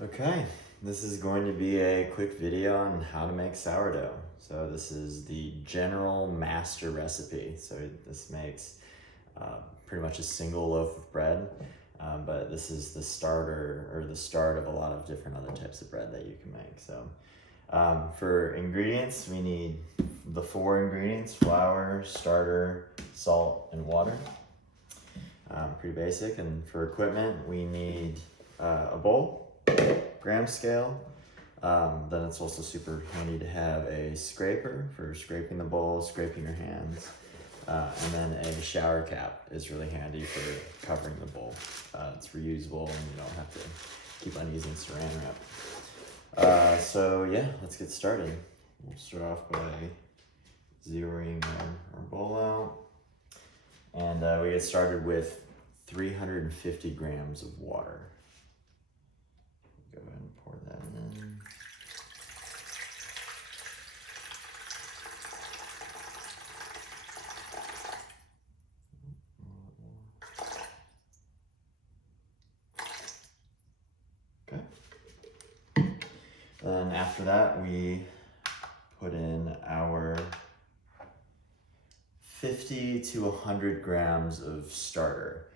Okay, this is going to be a quick video on how to make sourdough. So this is the general master recipe. So this makes pretty much a single loaf of bread, but this is the starter or the start of a lot of different other types of bread that you can make. So for ingredients, we need the 4 ingredients: flour, starter, salt, and water. Pretty basic. And for equipment, we need a bowl, gram scale. Then it's also super handy to have a scraper for scraping the bowl, scraping your hands. And then a shower cap is really handy for covering the bowl. It's reusable and you don't have to keep on using saran wrap. So yeah, let's get started. We'll start off by zeroing our bowl out. And we get started with 350 grams of water. Go ahead and pour that in. Okay. Then after that, we put in our 50 to 100 grams of starter.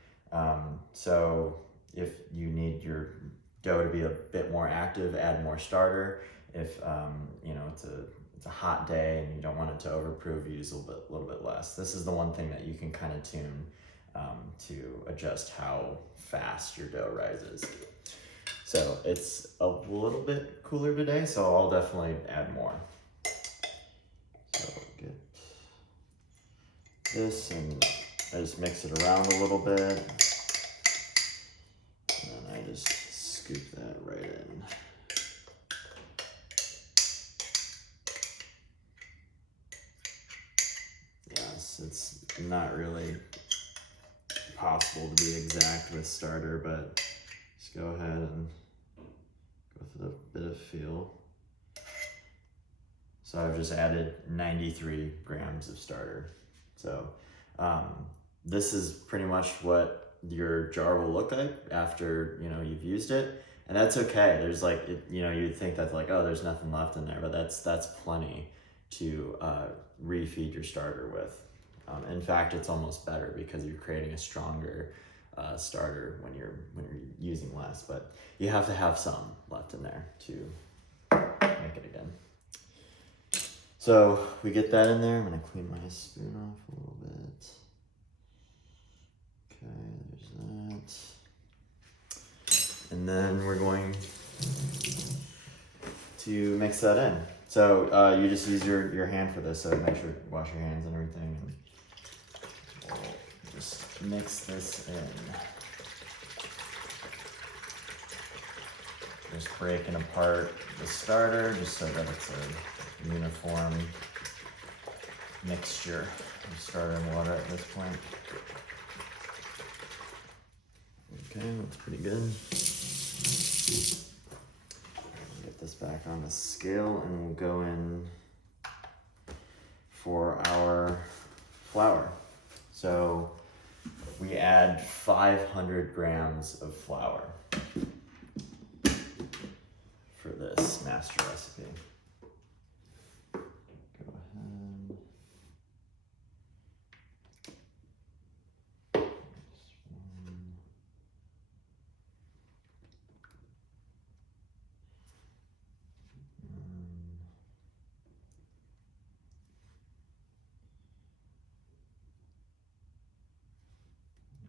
So if you need your dough to be a bit more active, add more starter. If you know it's a hot day and you don't want it to overproof, use a little bit less. This is the one thing that you can kind of tune to adjust how fast your dough rises. So it's a little bit cooler today, so I'll definitely add more. So get this and I just mix it around a little bit. And I just scoop that right in. Yes, it's not really possible to be exact with starter, but just go ahead and go with a bit of feel. So I've just added 93 grams of starter. So this is pretty much what your jar will look like after you've used it, and that's okay. There's like you'd think that like, oh, there's nothing left in there, but that's plenty to refeed your starter with. In fact, it's almost better because you're creating a stronger starter when you're using less, but you have to have some left in there to make it again. So we get that in there. I'm gonna clean my spoon off a little bit. Okay, there's that. And then we're going to mix that in. So you just use your hand for this, so make sure to wash your hands and everything. And we'll just mix this in. Just breaking apart the starter just so that it's a uniform mixture of starter and water at this point. Okay, that's pretty good. Get this back on the scale and we'll go in for our flour. So we add 500 grams of flour for this master recipe.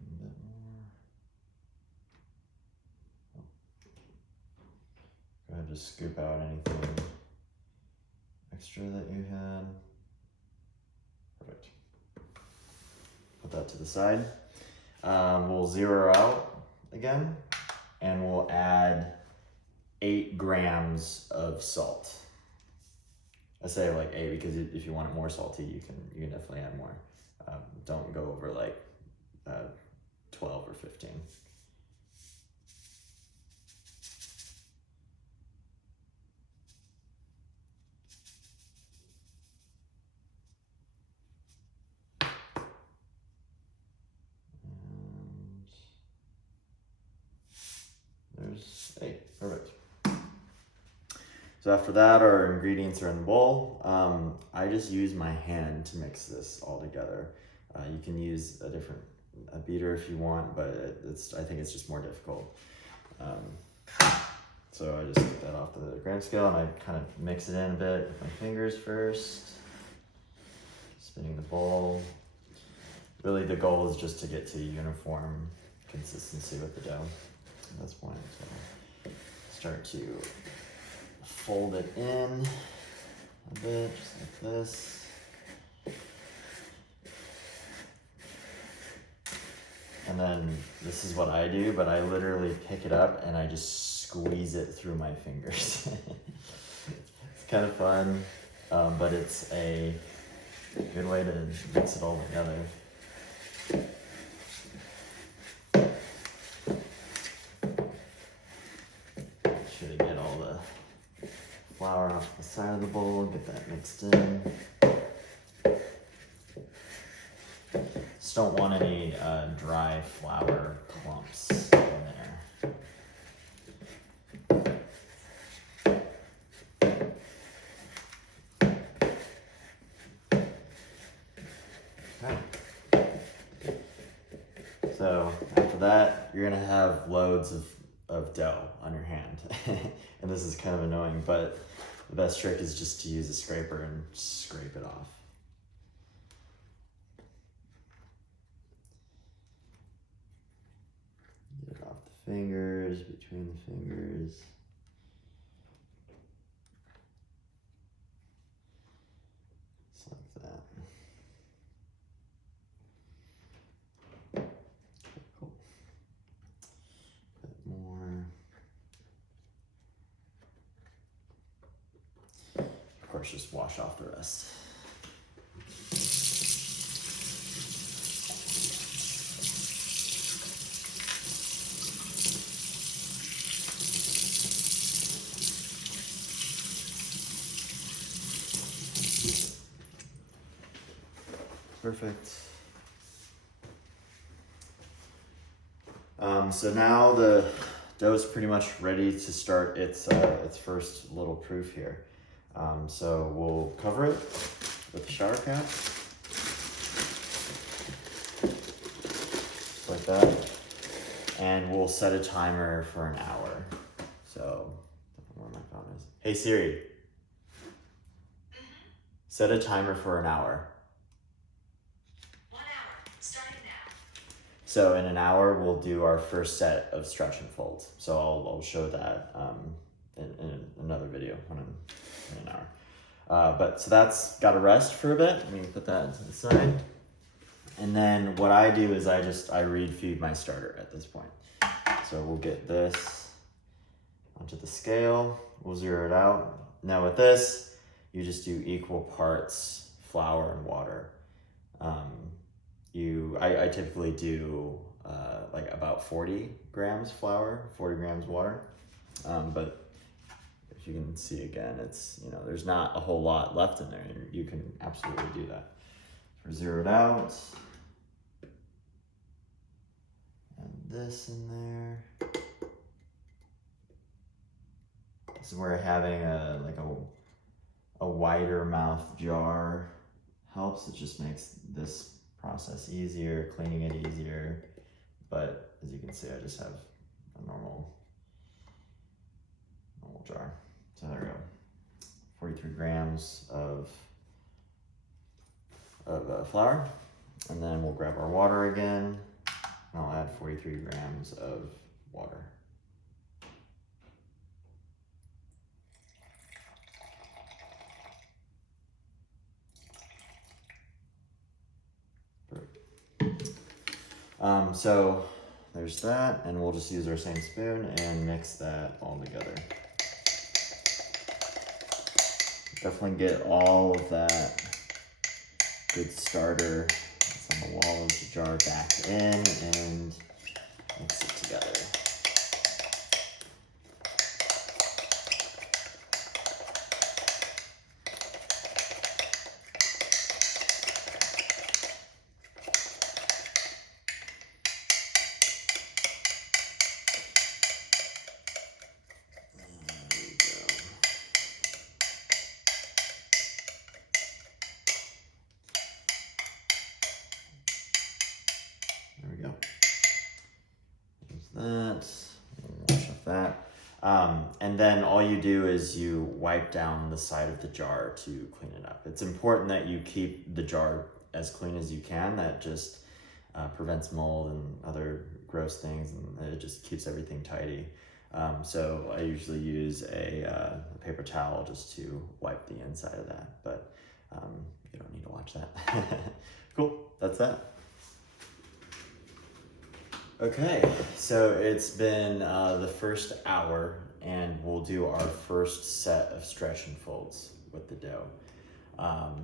Go ahead. Go ahead and just scoop out anything extra that you had. Perfect. Put that to the side. We'll zero out again, and we'll add 8 grams of salt. I say like 8 because if you want it more salty, you can definitely add more. Don't go over like 12 or 15. There's 8, perfect. So after that, our ingredients are in the bowl. I just use my hand to mix this all together. You can use a beater if you want, but I think it's just more difficult. So I just get that off the gram scale and I kind of mix it in a bit with my fingers first. Spinning the bowl. Really the goal is just to get to uniform consistency with the dough at this point. So start to fold it in a bit, just like this. And then this is what I do, but I literally pick it up and I just squeeze it through my fingers. It's kind of fun, but it's a good way to mix it all together. Sure to get all the flour off the side of the bowl, get that mixed in. Just don't want any dry flour clumps in there. Okay. So after that, you're gonna have loads of dough on your hand. And this is kind of annoying, but the best trick is just to use a scraper and scrape it off. Get it off the fingers, between the fingers. Just like that. Cool. A bit more. Of course, just wash off the rest. Perfect. So now the dough is pretty much ready to start its first little proof here. So we'll cover it with a shower cap, just like that, and we'll set a timer for an hour. So, I don't know where my phone is. Hey Siri, set a timer for an hour. So in an hour, we'll do our first set of stretch and folds. So I'll show that in another video in an hour. But so that's got to rest for a bit. I'm gonna put that to the side. And then what I do is I reed feed my starter at this point. So we'll get this onto the scale. We'll zero it out. Now with this, you just do equal parts flour and water. I typically do like about 40 grams flour, 40 grams water. But if you can see again, it's, there's not a whole lot left in there. You can absolutely do that. For zeroed out. And this in there. This is where having a wider mouth jar helps. It just makes this process easier, cleaning it easier. But as you can see, I just have a normal jar. So there we go. 43 grams of flour. And then we'll grab our water again. And I'll add 43 grams of water. So there's that, and we'll just use our same spoon and mix that all together. Definitely get all of that good starter that's on the wall of the jar back in and mix it together. And then all you do is you wipe down the side of the jar to clean it up. It's important that you keep the jar as clean as you can. That just prevents mold and other gross things, and it just keeps everything tidy. So I usually use a paper towel just to wipe the inside of that, but you don't need to watch that. Cool, that's that. Okay, so it's been the first hour, and we'll do our first set of stretch and folds with the dough.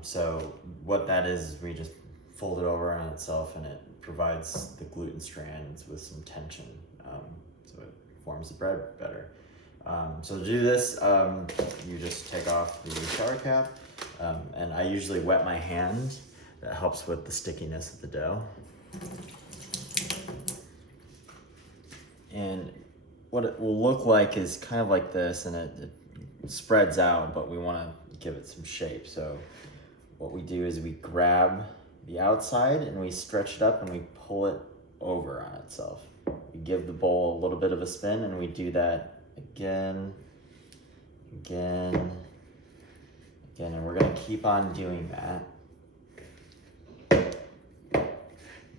So what that is we just fold it over on itself, and it provides the gluten strands with some tension, so it forms the bread better. So to do this, you just take off the shower cap, and I usually wet my hand. That helps with the stickiness of the dough. And what it will look like is kind of like this, and it spreads out, but we want to give it some shape. So what we do is we grab the outside and we stretch it up and we pull it over on itself. We give the bowl a little bit of a spin, and we do that again, and we're going to keep on doing that.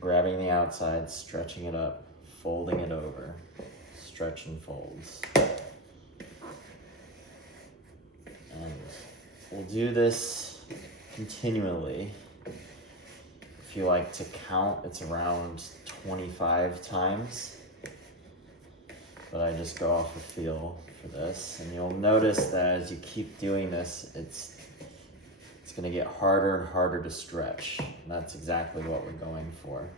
Grabbing the outside, stretching it up, folding it over, stretch and folds. And we'll do this continually. If you like to count, it's around 25 times. But I just go off a feel for this. And you'll notice that as you keep doing this, it's going to get harder and harder to stretch. And that's exactly what we're going for.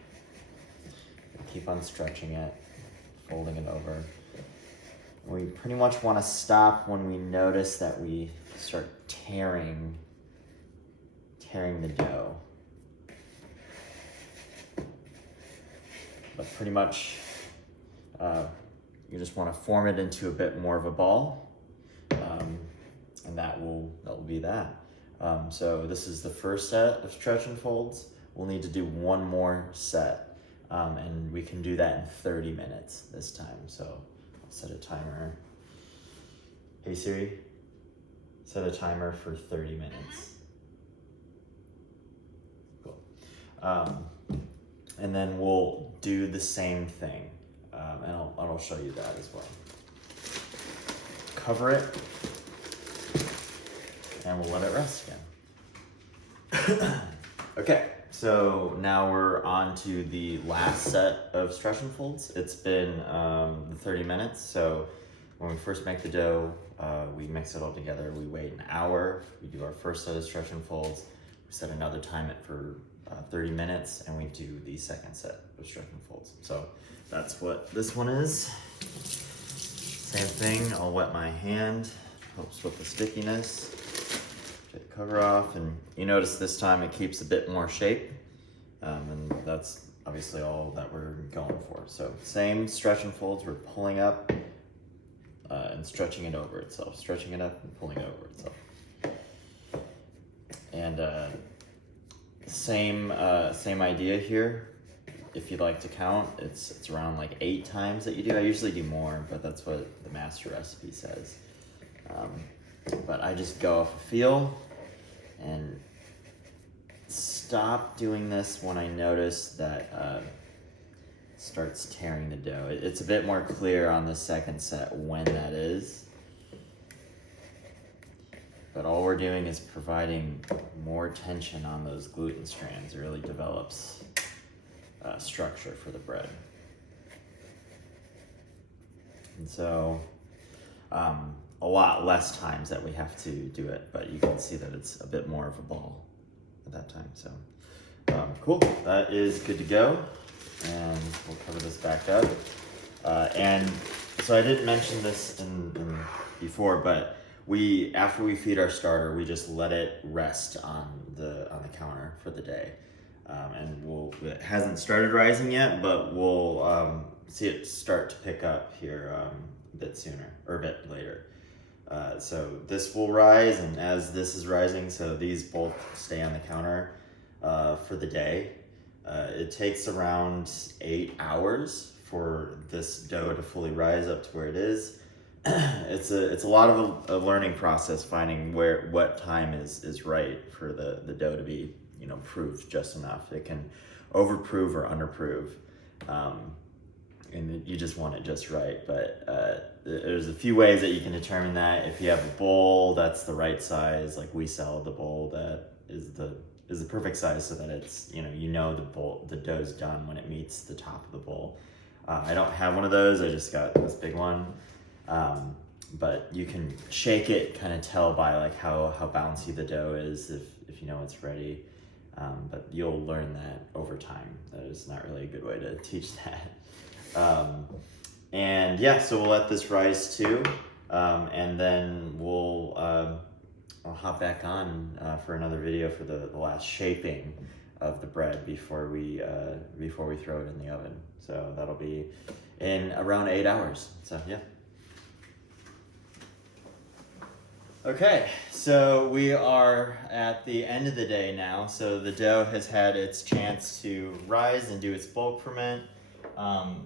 Keep on stretching it, folding it over. We pretty much want to stop when we notice that we start tearing the dough. But pretty much you just want to form it into a bit more of a ball, and that will be that. So this is the first set of stretch and folds. We'll need to do one more set. And we can do that in 30 minutes this time. So I'll set a timer. Hey Siri, set a timer for 30 minutes. Cool. And then we'll do the same thing. And I'll show you that as well. Cover it, and we'll let it rest again. Okay. So now we're on to the last set of stretch and folds. It's been 30 minutes. So when we first make the dough, we mix it all together. We wait an hour. We do our first set of stretch and folds. We set another timer for 30 minutes, and we do the second set of stretch and folds. So that's what this one is. Same thing, I'll wet my hand. Helps with the stickiness. Take the cover off, and you notice this time it keeps a bit more shape, and that's obviously all that we're going for. So same stretch and folds, we're pulling up and stretching it over itself, stretching it up and pulling it over itself. And same idea here. If you'd like to count, it's around like 8 times that you do. I usually do more, but that's what the master recipe says. But I just go off a feel and stop doing this when I notice that it starts tearing the dough. It's a bit more clear on the second set when that is. But all we're doing is providing more tension on those gluten strands. It really develops structure for the bread. And so a lot less times that we have to do it, but you can see that it's a bit more of a ball at that time. So cool, that is good to go. And we'll cover this back up. And so I didn't mention this in before, but after we feed our starter, we just let it rest on the counter for the day. And it hasn't started rising yet, but we'll see it start to pick up here a bit sooner, or a bit later. So this will rise, and as this is rising, so these both stay on the counter for the day. It takes around 8 hours for this dough to fully rise up to where it is. it's a lot of a learning process, finding what time is right for the dough to be, you know, proofed just enough. It can overproof or underproof, and you just want it just right. But there's a few ways that you can determine that. If you have a bowl that's the right size, like we sell the bowl that is the perfect size, so that it's, you know the dough's done when it meets the top of the bowl. I don't have one of those. I just got this big one. But you can shake it, kind of tell by like how bouncy the dough is if you know it's ready. But you'll learn that over time. That is not really a good way to teach that. And yeah, so we'll let this rise too, and then I'll hop back on for another video for the last shaping of the bread before we throw it in the oven. So that'll be in around 8 hours. So yeah. Okay, so we are at the end of the day now. So the dough has had its chance to rise and do its bulk ferment.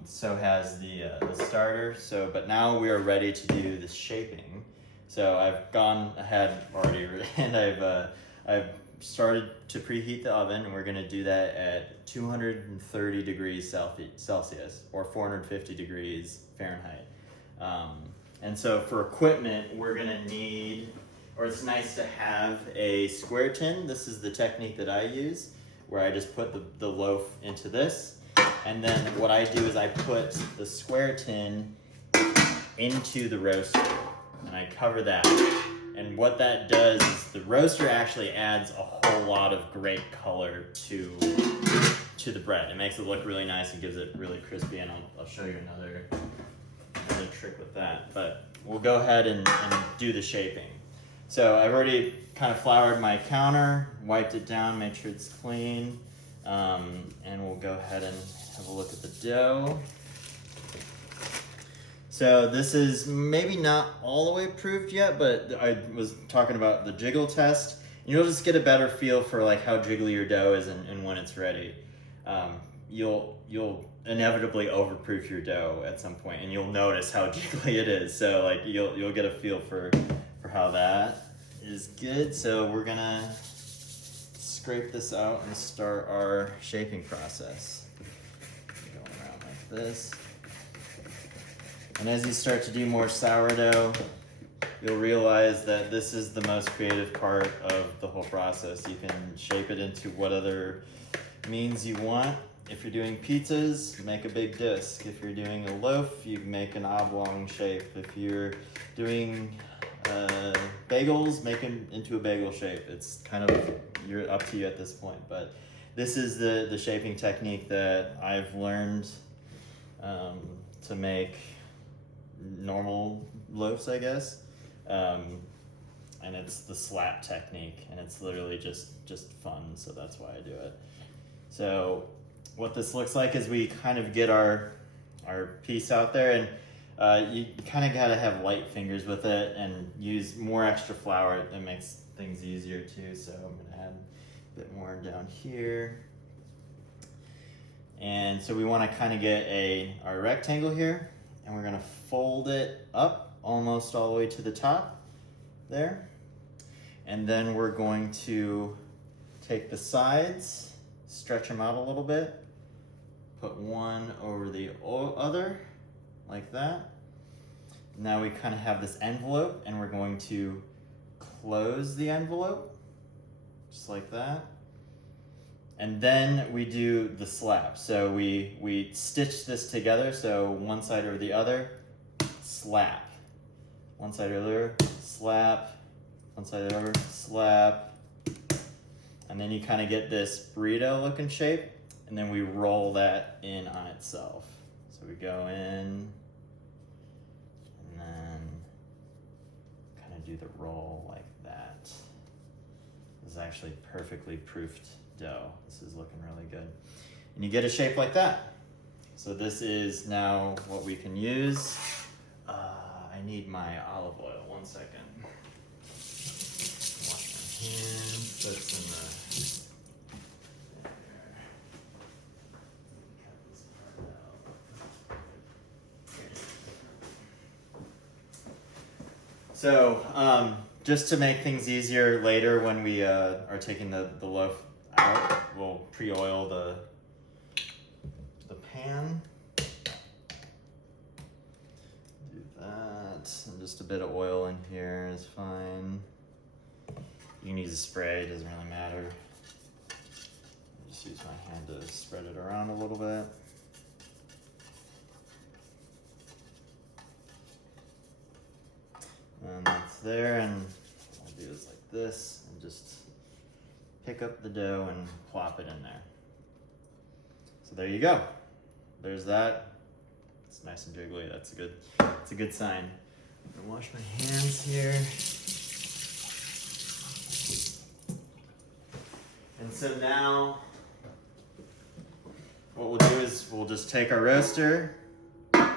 So has the starter. But now we are ready to do the shaping. So I've gone ahead already, and I've started to preheat the oven, and we're gonna do that at 230 degrees Celsius or 450 degrees Fahrenheit. And so for equipment, we're gonna need, or it's nice to have a square tin. This is the technique that I use, where I just put the loaf into this. And then what I do is I put the square tin into the roaster, and I cover that. And what that does is the roaster actually adds a whole lot of great color to the bread. It makes it look really nice and gives it really crispy, and I'll show you another trick with that. But we'll go ahead and do the shaping. So I've already kind of floured my counter, wiped it down, make sure it's clean, and we'll go ahead and have a look at the dough. So this is maybe not all the way proofed yet, but I was talking about the jiggle test. You'll just get a better feel for like how jiggly your dough is and when it's ready. You'll inevitably overproof your dough at some point, and you'll notice how jiggly it is. So like you'll get a feel for how that is good. So we're gonna scrape this out and start our shaping process. Going around like this. And as you start to do more sourdough, you'll realize that this is the most creative part of the whole process. You can shape it into what other means you want. If you're doing pizzas, make a big disc. If you're doing a loaf, you make an oblong shape. If you're doing bagels, make them into a bagel shape. It's kind of up to you at this point. But this is the shaping technique that I've learned to make normal loaves, I guess. And it's the slap technique, and it's literally just fun, so that's why I do it. So what this looks like is we kind of get our piece out there, and you kind of got to have light fingers with it and use more extra flour. It makes things easier too. So I'm going to add a bit more down here. And so we want to kind of get our rectangle here, and we're going to fold it up almost all the way to the top there. And then we're going to take the sides, stretch them out a little bit, put one over the other, like that. Now we kind of have this envelope, and we're going to close the envelope, just like that. And then we do the slap. So we stitch this together, so one side over the other, slap. One side over the other, slap. One side over, slap. And then you kind of get this burrito looking shape, and then we roll that in on itself. So we go in, and then kind of do the roll like that. This is actually perfectly proofed dough. This is looking really good. And you get a shape like that. So this is now what we can use. I need my olive oil, 1 second. Wash my hands, put some So just to make things easier later when we are taking the loaf out, we'll pre-oil the pan. Do that, and just a bit of oil in here is fine. You can use a spray, it doesn't really matter. I'll just use my hand to spread it around a little bit. And that's there, and I'll do this like this, and just pick up the dough and plop it in there. So there you go. There's that. It's nice and jiggly. It's a good sign. I'm gonna wash my hands here. And so now, what we'll do is we'll just take our roaster, and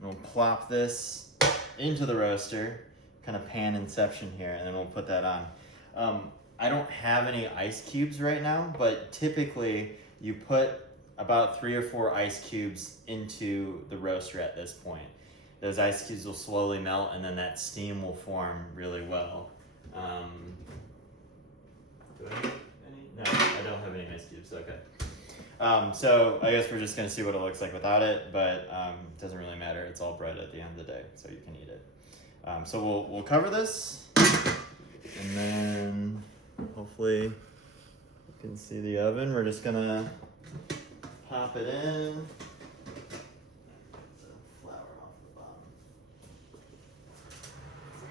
we'll plop this into the roaster, kind of pan inception here, and then we'll put that on. I don't have any ice cubes right now, but typically you put about 3 or 4 ice cubes into the roaster at this point. Those ice cubes will slowly melt, and then that steam will form really well. Do I have any? No, I don't have any ice cubes, okay. So I guess we're just gonna see what it looks like without it, but it doesn't really matter. It's all bread at the end of the day, so you can eat it. So we'll cover this, and then hopefully you can see the oven. We're just gonna pop it in. The flour off the bottom.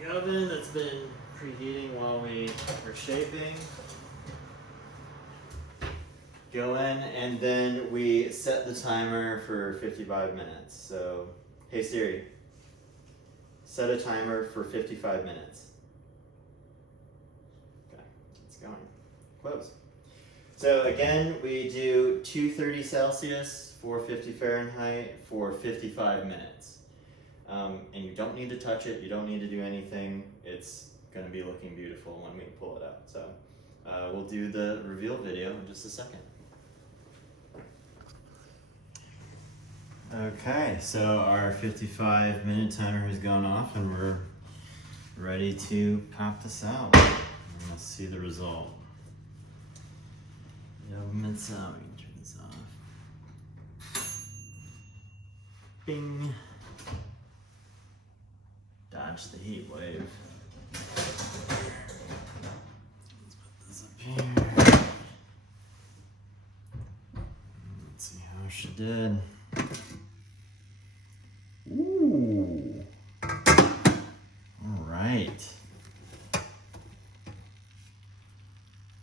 The oven that's been preheating while we were shaping. Go in, and then we set the timer for 55 minutes. So, hey Siri, set a timer for 55 minutes. Okay, it's going. Close. So again, we do 230 Celsius, 450 Fahrenheit for 55 minutes. And you don't need to touch it, you don't need to do anything. It's gonna be looking beautiful when we pull it out. So we'll do the reveal video in just a second. Okay, so our 55-minute timer has gone off, and we're ready to pop this out. And let's see the result. The oven's out. We can turn this off. Bing. Dodge the heat wave. Let's put this up here. Let's see how she did. Ooh. All right.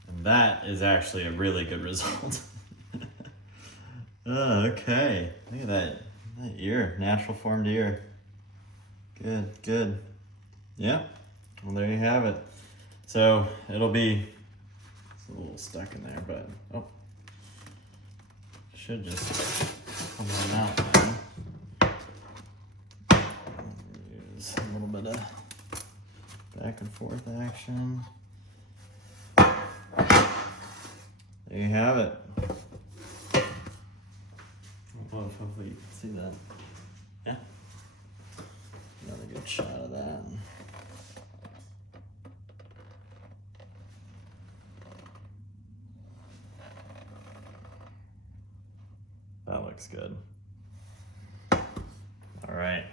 And that is actually a really good result. Oh, okay. Look at that ear, natural formed ear. Good, good. Yeah. Well, there you have it. So it'll be, it's a little stuck in there, but oh, should just come on out now. Use a little bit of back and forth action. There you have it. Hopefully you can see that. Yeah. Another good shot of that. That looks good. All right.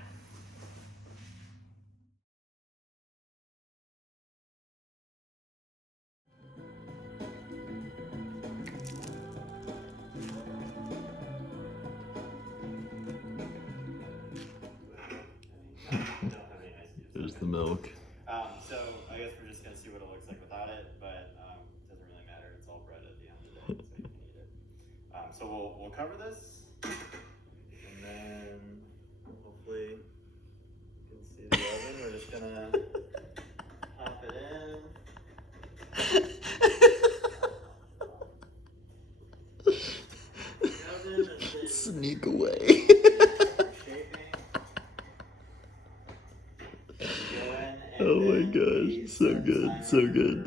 There's the milk. So I guess we're just gonna see what it looks like without it, but it doesn't really matter. It's all bread at the end of the day, so you can eat it. So we'll cover this, and then hopefully you can see the oven. We're just gonna pop it in. Sneak away. Oh my gosh, so good, so good.